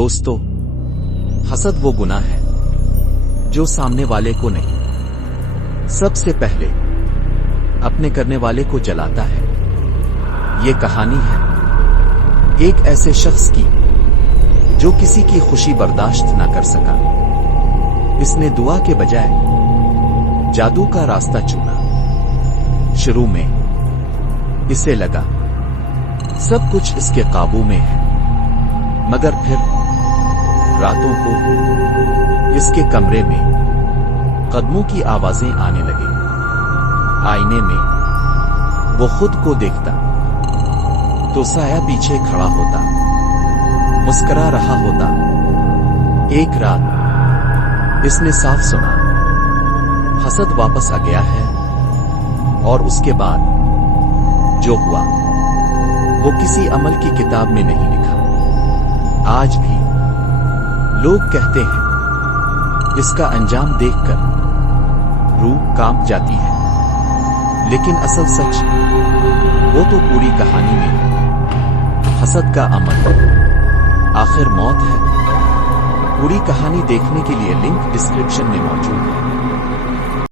दोस्तों, हसद वो गुनाह है जो सामने वाले को नहीं, सबसे पहले अपने करने वाले को जलाता है। ये कहानी है एक ऐसे शख्स की जो किसी की खुशी बर्दाश्त ना कर सका। इसने दुआ के बजाय जादू का रास्ता चुना। शुरू में इसे लगा सब कुछ इसके काबू में है, मगर फिर रातों को इसके कमरे में कदमों की आवाजें आने लगी। आईने में वो खुद को देखता तो साया पीछे खड़ा होता, मुस्कुरा रहा होता। एक रात इसने साफ सुना, हसद वापस आ गया है। और उसके बाद जो हुआ वो किसी अमल की किताब में नहीं लिखा। आज भी लोग कहते हैं इसका अंजाम देखकर रूह कांप जाती है, लेकिन असल सच वो तो पूरी कहानी में है। हसद का अमल आखिर मौत है। पूरी कहानी देखने के लिए लिंक डिस्क्रिप्शन में मौजूद है।